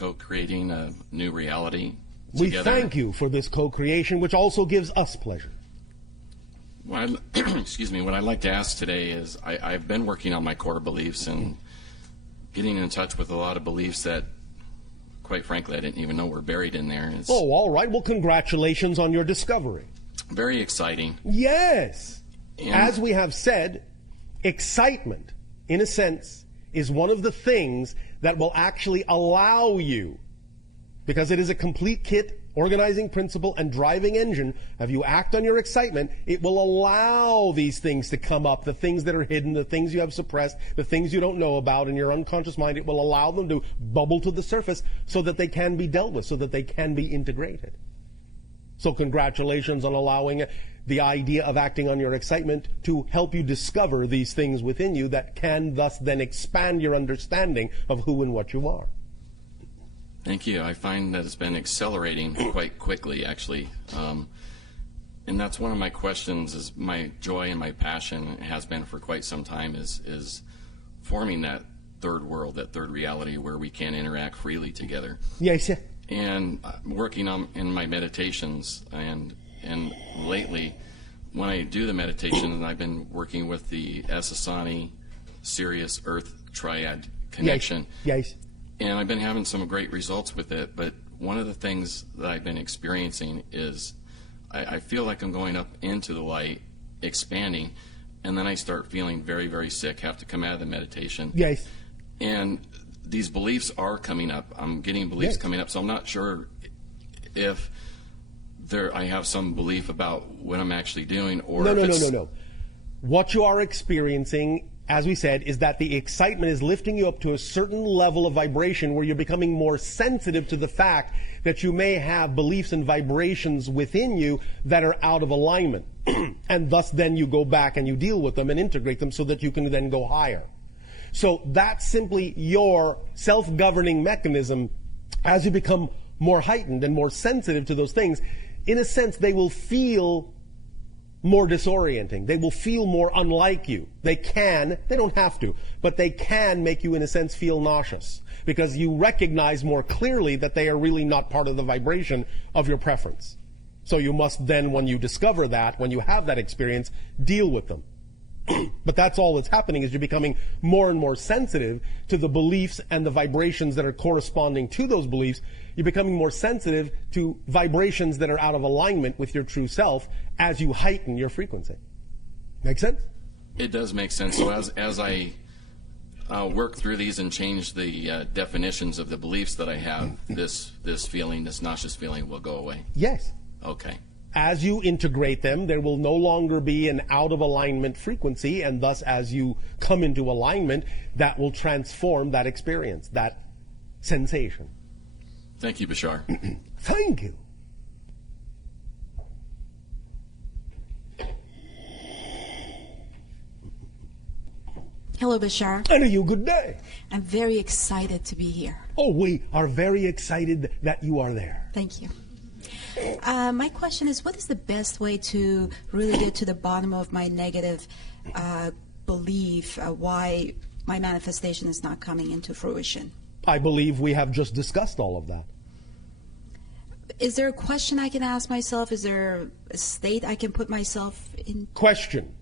co-creating a new reality We together. thank you for this co-creation, which also gives us pleasure. Excuse me, what I'd like to ask today is, I've been working on my core beliefs and getting in touch with a lot of beliefs that, quite frankly, I didn't even know were buried in there. It's Oh, all right. Well, congratulations on your discovery. very exciting. Yes. And As we have said, excitement, in a sense, is one of the things that will actually allow you, because it is a complete kit, organizing principle, and driving engine. If you act on your excitement, it will allow these things to come up, the things that are hidden, the things you have suppressed, the things you don't know about in your unconscious mind. It will allow them to bubble to the surface so that they can be dealt with, so that they can be integrated. So congratulations on allowing the idea of acting on your excitement to help you discover these things within you that can thus then expand your understanding of who and what you are. Thank you. I find that it's been accelerating quite quickly, actually. And that's one of my questions, is my joy and my passion has been for quite some time, is forming that third world, that third reality where we can interact freely together. Yes, yeah. And working on in my meditations, and lately when I do the meditation, I've been working with the Essassani Sirius Earth Triad connection. Yes. And I've been having some great results with it, but one of the things that I've been experiencing is I feel like I'm going up into the light, expanding, and then I start feeling very, very sick, have to come out of the meditation. Yes. And these beliefs are coming up. I'm getting beliefs coming up, so I'm not sure if I have some belief about what I'm actually doing, or No. What you are experiencing, as we said, is that the excitement is lifting you up to a certain level of vibration where you're becoming more sensitive to the fact that you may have beliefs and vibrations within you that are out of alignment. And thus then you go back and you deal with them and integrate them so that you can then go higher. So that's simply your self-governing mechanism. As you become more heightened and more sensitive to those things, in a sense, they will feel more disorienting. They will feel more unlike you. They don't have to, but they can make you, in a sense, feel nauseous, because you recognize more clearly that they are really not part of the vibration of your preference. So you must then, when you discover that, when you have that experience, deal with them. But that's all that's happening, is you're becoming more and more sensitive to the beliefs and the vibrations that are corresponding to those beliefs. You're becoming more sensitive to vibrations that are out of alignment with your true self as you heighten your frequency. Make sense? It does make sense. So as I work through these and change the definitions of the beliefs that I have, this feeling, this nauseous feeling, will go away. Yes. Okay. As you integrate them, there will no longer be an out of alignment frequency, and thus as you come into alignment, that will transform that experience, that sensation. Thank you, Bashar. Thank you. Hello, Bashar. And you, good day. I'm very excited to be here. Oh, we are very excited that you are there. Thank you. My question is, what is the best way to really get to the bottom of my negative belief, why my manifestation is not coming into fruition? I believe we have just discussed all of that. Is there a question I can ask myself? Is there a state I can put myself in? Question.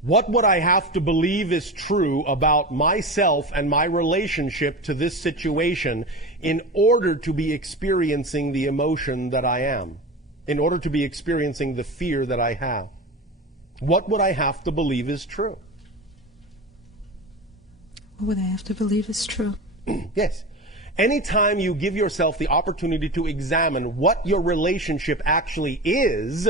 What would I have to believe is true about myself and my relationship to this situation in order to be experiencing the emotion that I am, in order to be experiencing the fear that I have? What would I have to believe is true? What would I have to believe is true? Yes. Anytime you give yourself the opportunity to examine what your relationship actually is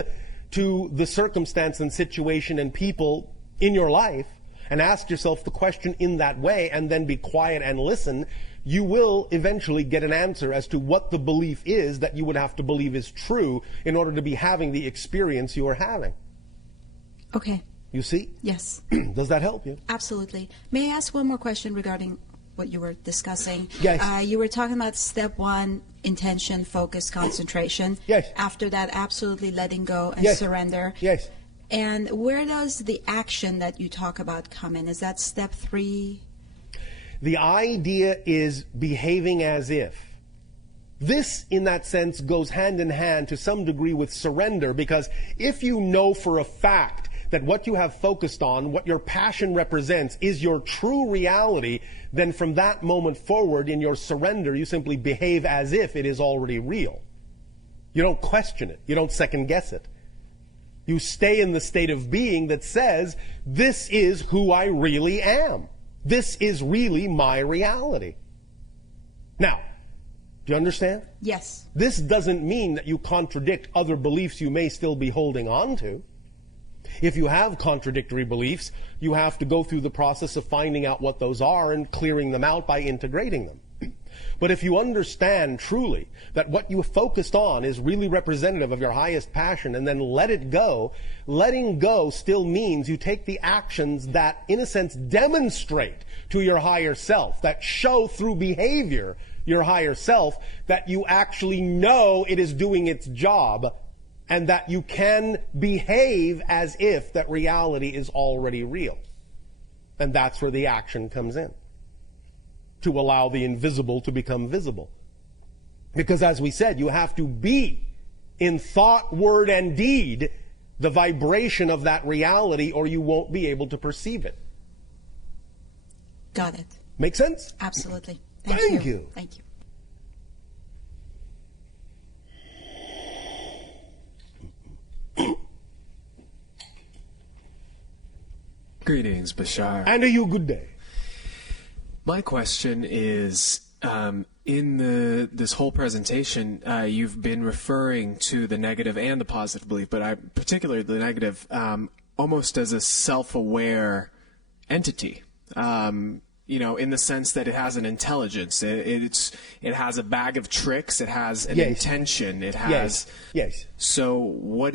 to the circumstance and situation and people in your life, and ask yourself the question in that way, and then be quiet and listen, you will eventually get an answer as to what the belief is that you would have to believe is true in order to be having the experience you are having. Okay. You see? Yes. Does that help you? Absolutely. May I ask one more question regarding what you were discussing? Yes. You were talking about step one, intention, focus, concentration. Yes. After that, absolutely letting go and Yes. surrender. Yes. And where does the action that you talk about come in? Is that step 3? The idea is behaving as if. This, in that sense, goes hand in hand to some degree with surrender, because if you know for a fact that what you have focused on, what your passion represents, is your true reality, then from that moment forward in your surrender, you simply behave as if it is already real. You don't question it. You don't second guess it. You stay in the state of being that says, this is who I really am. This is really my reality. Now, do you understand? Yes. This doesn't mean that you contradict other beliefs you may still be holding on to. If you have contradictory beliefs, you have to go through the process of finding out what those are and clearing them out by integrating them. But if you understand truly that what you focused on is really representative of your highest passion, and then let it go, letting go still means you take the actions that, in a sense, demonstrate to your higher self, that show through behavior your higher self, that you actually know it is doing its job, and that you can behave as if that reality is already real. And that's where the action comes in, to allow the invisible to become visible. Because as we said, you have to be, in thought, word, and deed, the vibration of that reality, or you won't be able to perceive it. Got it. Make sense? Absolutely. Thank you. Thank you. Greetings, Bashar. And a you good day. My question is, in this whole presentation, you've been referring to the negative and the positive belief, but particularly the negative, almost as a self-aware entity. In the sense that it has an intelligence, it has a bag of tricks, it has an intention, it has. Yes. So, what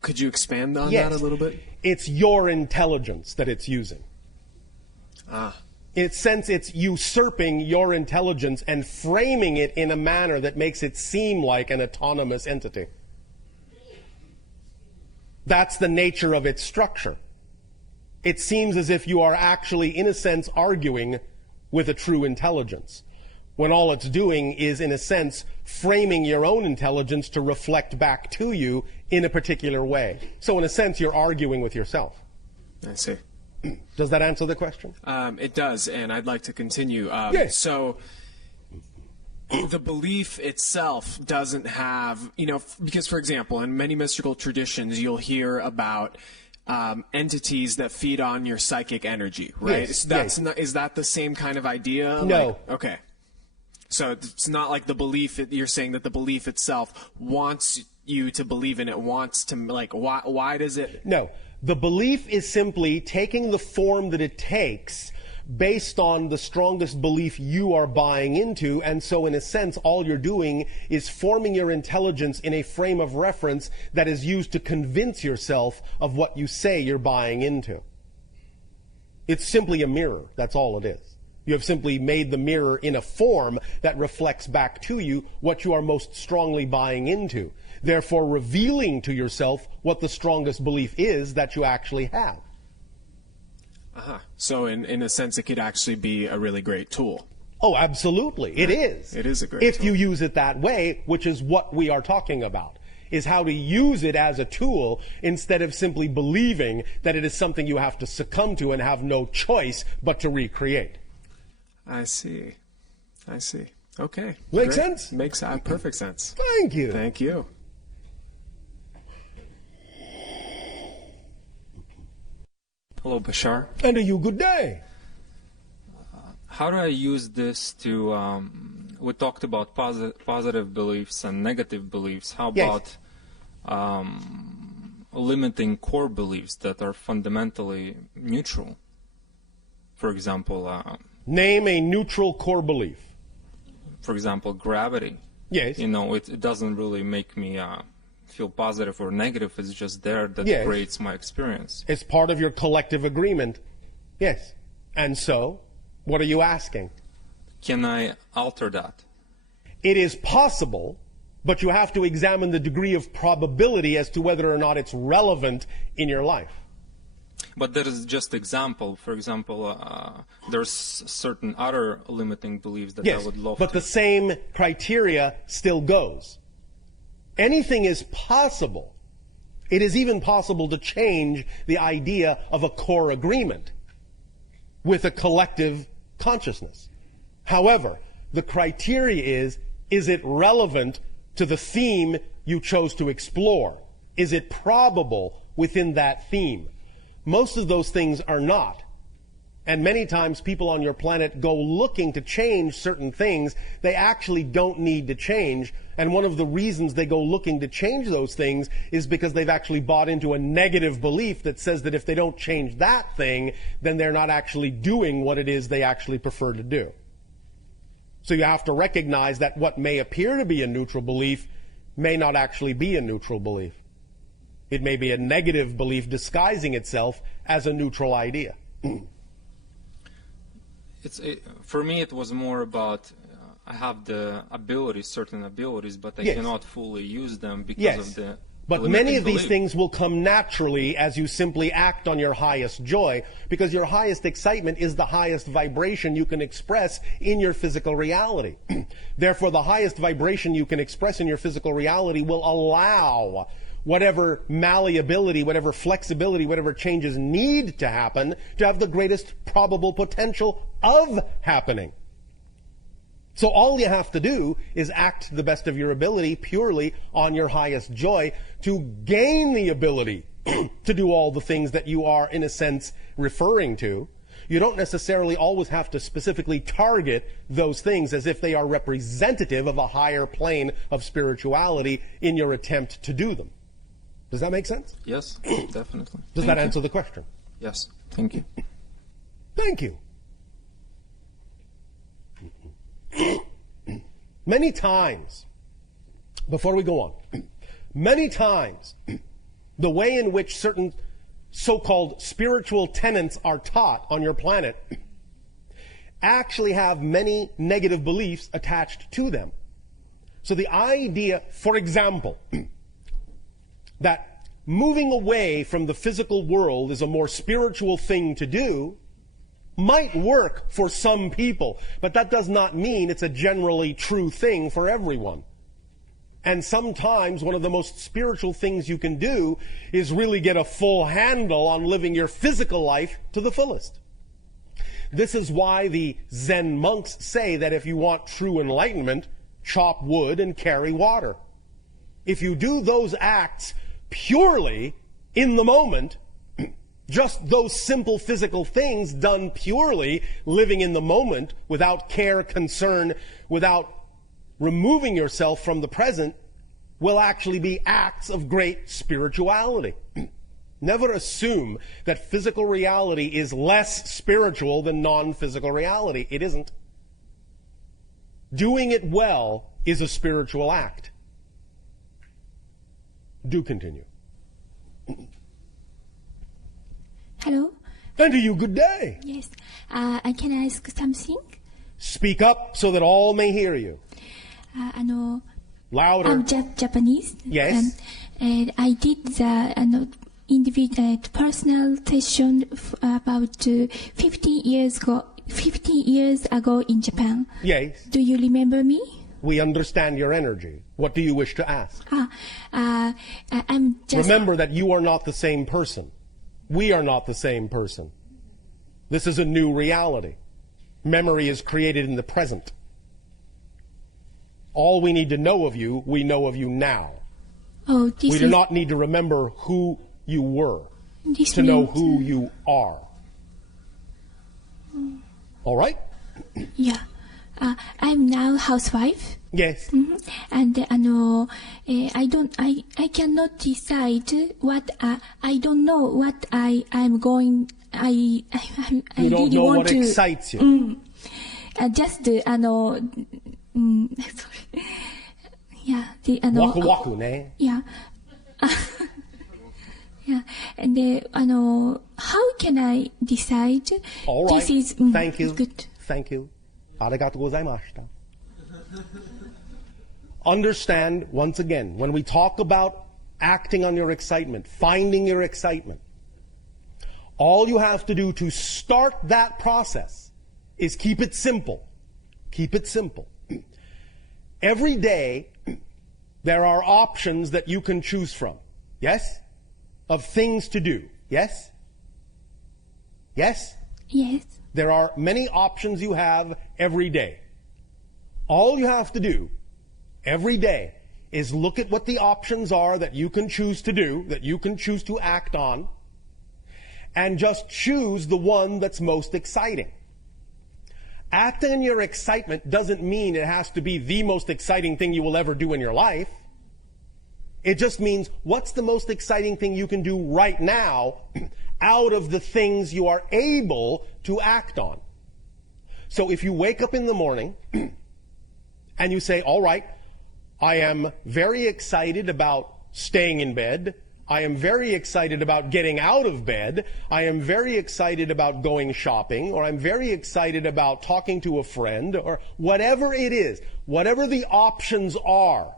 could you expand on that a little bit? It's your intelligence that it's using. In a sense, it's usurping your intelligence and framing it in a manner that makes it seem like an autonomous entity. That's the nature of its structure. It seems as if you are actually, in a sense, arguing with a true intelligence, when all it's doing is, in a sense, framing your own intelligence to reflect back to you in a particular way. So in a sense, you're arguing with yourself. I see. Does that answer the question? It does, and I'd like to continue. Yes. So the belief itself doesn't have, because, for example, in many mystical traditions, you'll hear about entities that feed on your psychic energy, right? Yes, So that's not, is that the same kind of idea? No. Okay. So it's not like the belief, you're saying that the belief itself wants you to believe in it, wants to, why does it? No. The belief is simply taking the form that it takes based on the strongest belief you are buying into, and so in a sense all you're doing is forming your intelligence in a frame of reference that is used to convince yourself of what you say you're buying into. It's simply a mirror, that's all it is. You have simply made the mirror in a form that reflects back to you what you are most strongly buying into, therefore revealing to yourself what the strongest belief is that you actually have. So in a sense, it could actually be a really great tool. Oh, absolutely. It is. It is a great if tool. you use it that way, which is what we are talking about, is how to use it as a tool instead of simply believing that it is something you have to succumb to and have no choice but to recreate. I see. Okay. Makes sense? Makes perfect sense. Thank you. Thank you. Hello, Bashar. And a you good day. How do I use this to, we talked about positive beliefs and negative beliefs. How Yes. about limiting core beliefs that are fundamentally neutral? For example, Name a neutral core belief. Gravity. Yes. It doesn't really make me feel positive or negative. It's just there that Yes. creates my experience. It's part of your collective agreement. Yes. And so, what are you asking? Can I alter that? It is possible, but you have to examine the degree of probability as to whether or not it's relevant in your life. But there is just example. For example, there's certain other limiting beliefs that I Yes, would love but to. the same criteria still goes. Anything is possible. It is even possible to change the idea of a core agreement with a collective consciousness. However, the criteria is it relevant to the theme you chose to explore? Is it probable within that theme? Most of those things are not. And many times people on your planet go looking to change certain things they actually don't need to change. And one of the reasons they go looking to change those things is because they've actually bought into a negative belief that says that if they don't change that thing, then they're not actually doing what it is they actually prefer to do. So you have to recognize that what may appear to be a neutral belief may not actually be a neutral belief. It may be a negative belief disguising itself as a neutral idea. For me, it was more about I have the abilities, certain abilities, but I Yes. cannot fully use them because Yes. of the. But limiting many of these belief. things will come naturally as you simply act on your highest joy, because your highest excitement is the highest vibration you can express in your physical reality. Therefore, the highest vibration you can express in your physical reality will allow whatever malleability, whatever flexibility, whatever changes need to happen to have the greatest probable potential of happening. So all you have to do is act to the best of your ability purely on your highest joy to gain the ability to do all the things that you are, in a sense, referring to. You don't necessarily always have to specifically target those things as if they are representative of a higher plane of spirituality in your attempt to do them. Does that make sense? Yes, definitely. Does that answer the question? Yes, thank you. Thank you. Many times, before we go on, many times, the way in which certain so-called spiritual tenets are taught on your planet actually have many negative beliefs attached to them. So the idea, for example, that moving away from the physical world is a more spiritual thing to do might work for some people, but that does not mean it's a generally true thing for everyone. And sometimes one of the most spiritual things you can do is really get a full handle on living your physical life to the fullest. This is why the Zen monks say that if you want true enlightenment, chop wood and carry water. If you do those acts purely in the moment, just those simple physical things done purely, living in the moment, without care, concern, without removing yourself from the present, will actually be acts of great spirituality. Never assume that physical reality is less spiritual than non-physical reality. It isn't. Doing it well is a spiritual act. Do continue. Hello. And to you, good day. Yes. Can I ask something? Speak up so that all may hear you. Louder. I'm Japanese. Yes. And I did the individual personal session about 15 years ago in Japan. Yes. Do you remember me? We understand your energy. What do you wish to ask? I'm just. Remember that you are not the same person. We are not the same person. This is a new reality. Memory is created in the present. All we need to know of you, we know of you now. Oh, this We do is. not need to remember who you were This to know means- who you are. All right? Yeah. I'm now housewife. Yes. And I cannot decide what I don't know what I'm going. I You don't really know want what to. excites you. Just sorry. Yeah. The Waku waku, ne? Yeah. Yeah. And how can I decide? All right. This is Thank you. good. Thank you. Arigatou gozaimashita. Understand, once again, when we talk about acting on your excitement, finding your excitement, All you have to do to start that process is keep it simple. Keep it simple. Every day, there are options that you can choose from. Yes? Of things to do. Yes? Yes? Yes. There are many options you have every day. All you have to do every day is look at what the options are that you can choose to do, that you can choose to act on, and just choose the one that's most exciting. Acting on your excitement doesn't mean it has to be the most exciting thing you will ever do in your life. It just means what's the most exciting thing you can do right now out of the things you are able to act on. So if you wake up in the morning and you say, all right, I am very excited about staying in bed. I am very excited about getting out of bed. I am very excited about going shopping, or I'm very excited about talking to a friend, or whatever it is, whatever the options are.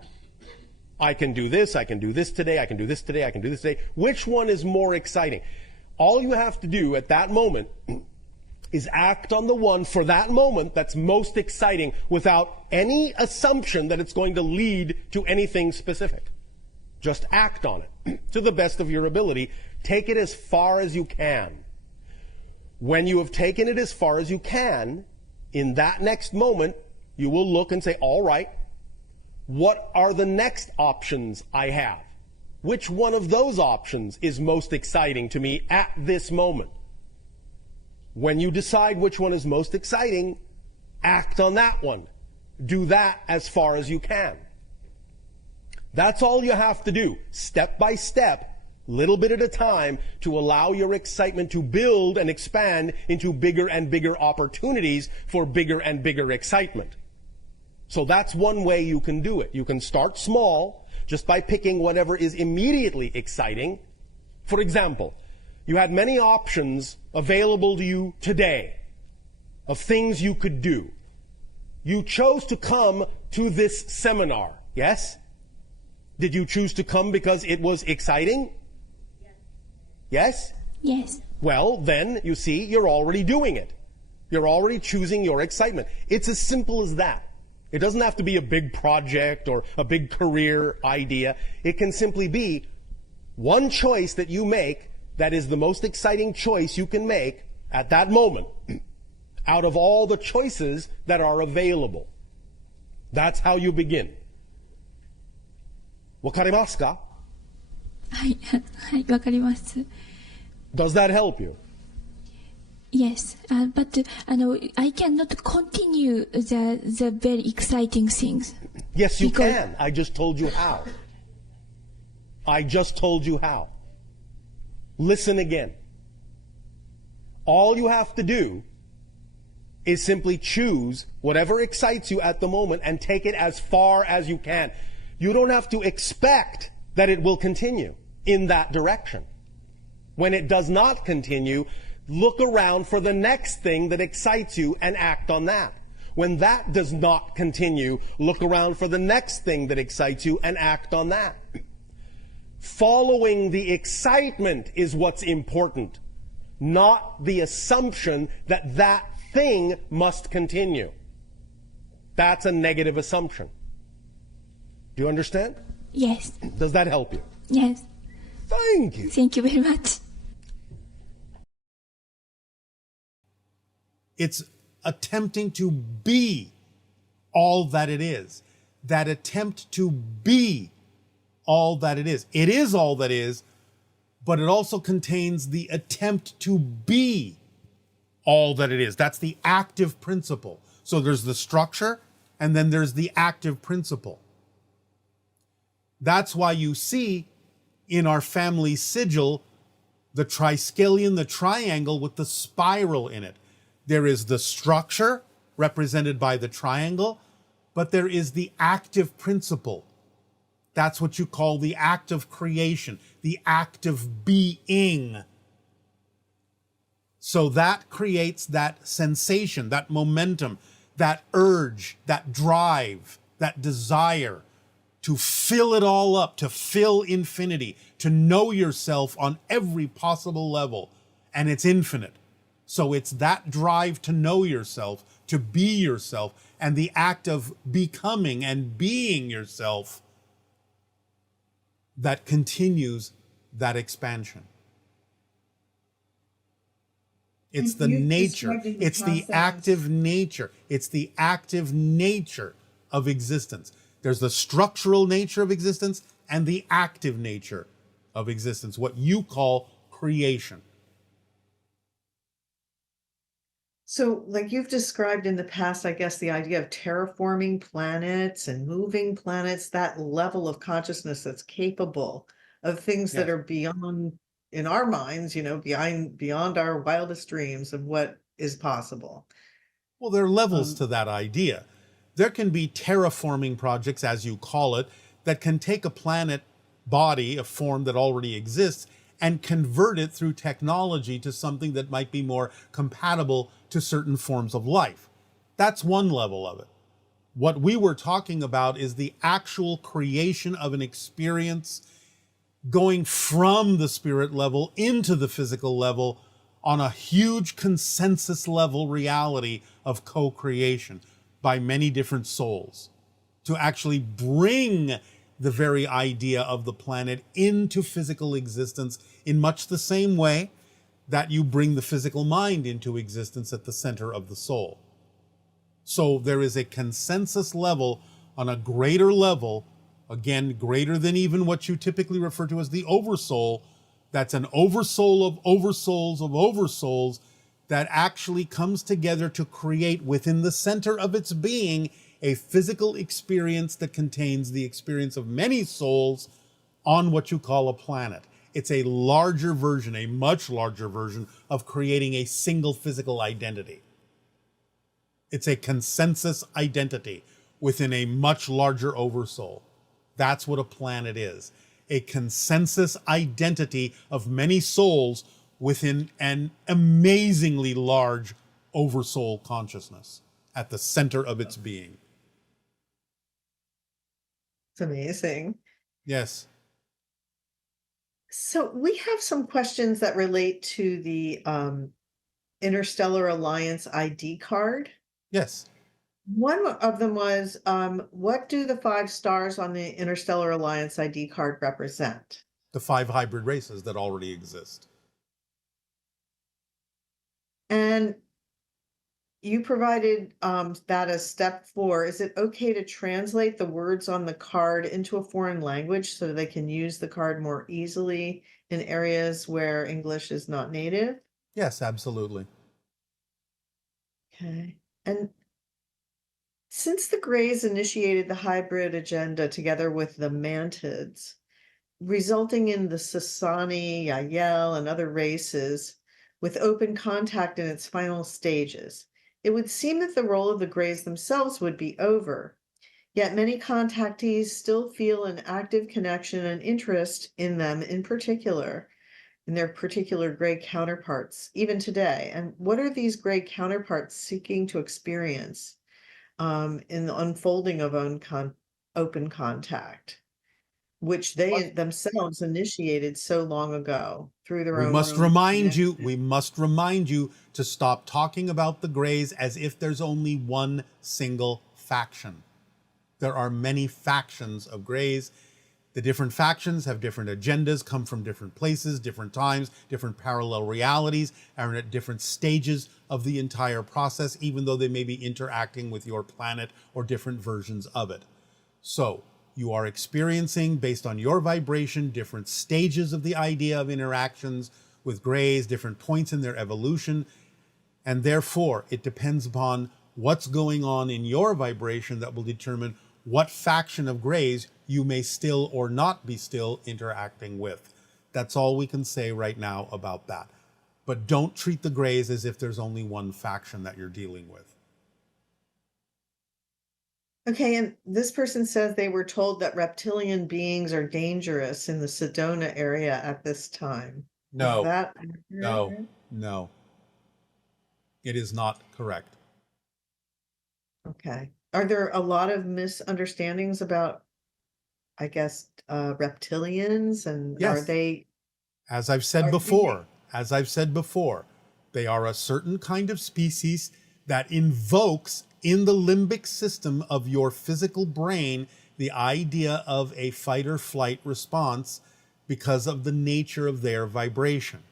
I can do this today, I can do this today, I can do this today. Which one is more exciting? All you have to do at that moment is act on the one for that moment that's most exciting without any assumption that it's going to lead to anything specific. Just act on it to the best of your ability. Take it as far as you can. When you have taken it as far as you can, in that next moment, you will look and say, all right, what are the next options I have? Which one of those options is most exciting to me at this moment? When you decide which one is most exciting, act on that one. Do that as far as you can. That's all you have to do, step by step, little bit at a time, to allow your excitement to build and expand into bigger and bigger opportunities for bigger and bigger excitement. So that's one way you can do it. You can start small, just by picking whatever is immediately exciting. For example, you had many options available to you today of things you could do. You chose to come to this seminar, yes? Did you choose to come because it was exciting? Yes? Yes. Well, then, you see, you're already doing it. You're already choosing your excitement. It's as simple as that. It doesn't have to be a big project or a big career idea. It can simply be one choice that you make that is the most exciting choice you can make at that moment out of all the choices that are available. That's how you begin. わかりますか? はい、はい、わかります。Does that help you? Yes, but I cannot continue the very exciting things. Yes, you Because- can. I just told you how. I just told you how. Listen again. All you have to do is simply choose whatever excites you at the moment and take it as far as you can. You don't have to expect that it will continue in that direction. When it does not continue, look around for the next thing that excites you and act on that. When that does not continue, look around for the next thing that excites you and act on that. Following the excitement is what's important, not the assumption that that thing must continue. That's a negative assumption. Do you understand? Yes, Does that help you? yes. Thank you. Thank you very much. It's attempting to be all that it is. That attempt to be all that it is. It is all that is, but it also contains the attempt to be all that it is. That's the active principle. So there's the structure, and then there's the active principle. That's why you see in our family sigil the triskelion, the triangle with the spiral in it. There is the structure represented by the triangle, but there is the active principle. That's what you call the act of creation, the act of being. So that creates that sensation, that momentum, that urge, that drive, that desire to fill it all up, to fill infinity, to know yourself on every possible level, and it's infinite. So it's that drive to know yourself, to be yourself, and the act of becoming and being yourself that continues that expansion. It's the nature. It's the active nature. It's the active nature of existence. There's the structural nature of existence and the active nature of existence, what you call creation. So, like you've described in the past, I guess the idea of terraforming planets and moving planets, that level of consciousness that's capable of things that Yes. are beyond, in our minds, beyond our wildest dreams of what is possible. Well, there are levels to that idea. There can be terraforming projects, as you call it, that can take a planet body, a form that already exists, and convert it through technology to something that might be more compatible to certain forms of life. That's one level of it. What we were talking about is the actual creation of an experience going from the spirit level into the physical level on a huge consensus level reality of co-creation by many different souls, to actually bring the very idea of the planet into physical existence in much the same way that you bring the physical mind into existence at the center of the soul. So there is a consensus level on a greater level, again, greater than even what you typically refer to as the oversoul. That's an oversoul of oversouls that actually comes together to create within the center of its being a physical experience that contains the experience of many souls on what you call a planet. It's a larger version, a much larger version of creating a single physical identity. It's a consensus identity within a much larger oversoul. That's what a planet is. A consensus identity of many souls within an amazingly large oversoul consciousness at the center of its being. It's amazing. Yes. So we have some questions that relate to the Interstellar Alliance ID card. Yes. One of them was, what do the 5 stars on the Interstellar Alliance ID card represent? The 5 hybrid races that already exist. And you provided that as step 4. Is it okay to translate the words on the card into a foreign language so they can use the card more easily in areas where English is not native? Yes, absolutely. Okay. And since the Greys initiated the hybrid agenda together with the Mantids, resulting in the Sasani, Yael, and other races with open contact in its final stages, it would seem that the role of the Greys themselves would be over. Yet many contactees still feel an active connection and interest in them in particular, in their particular Grey counterparts, even today. And what are these Grey counterparts seeking to experience in the unfolding of open contact, which they themselves initiated so long ago through their own. We must remind you to stop talking about the Greys as if there's only one single faction. There are many factions of Greys. The different factions have different agendas, come from different places, different times, different parallel realities, and are at different stages of the entire process, even though they may be interacting with your planet or different versions of it. So you are experiencing, based on your vibration, different stages of the idea of interactions with Greys, different points in their evolution, and therefore it depends upon what's going on in your vibration that will determine what faction of Greys you may still or not be still interacting with. That's all we can say right now about that. But don't treat the Greys as if there's only one faction that you're dealing with. Okay, and this person says they were told that reptilian beings are dangerous in the Sedona area at this time. No. Is that No. It is not correct. Okay. Are there a lot of misunderstandings about, I guess, reptilians, and Yes. are they? As I've said before, as I've said before, they are a certain kind of species that invokes in the limbic system of your physical brain the idea of a fight or flight response because of the nature of their vibration,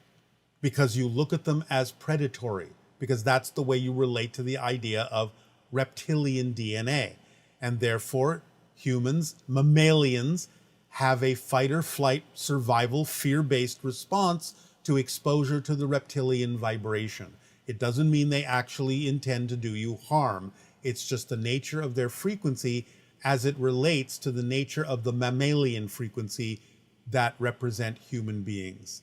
because you look at them as predatory, because that's the way you relate to the idea of reptilian DNA. And therefore, humans, mammalians, have a fight or flight survival fear-based response to exposure to the reptilian vibration. It doesn't mean they actually intend to do you harm. It's just the nature of their frequency as it relates to the nature of the mammalian frequency that represent human beings.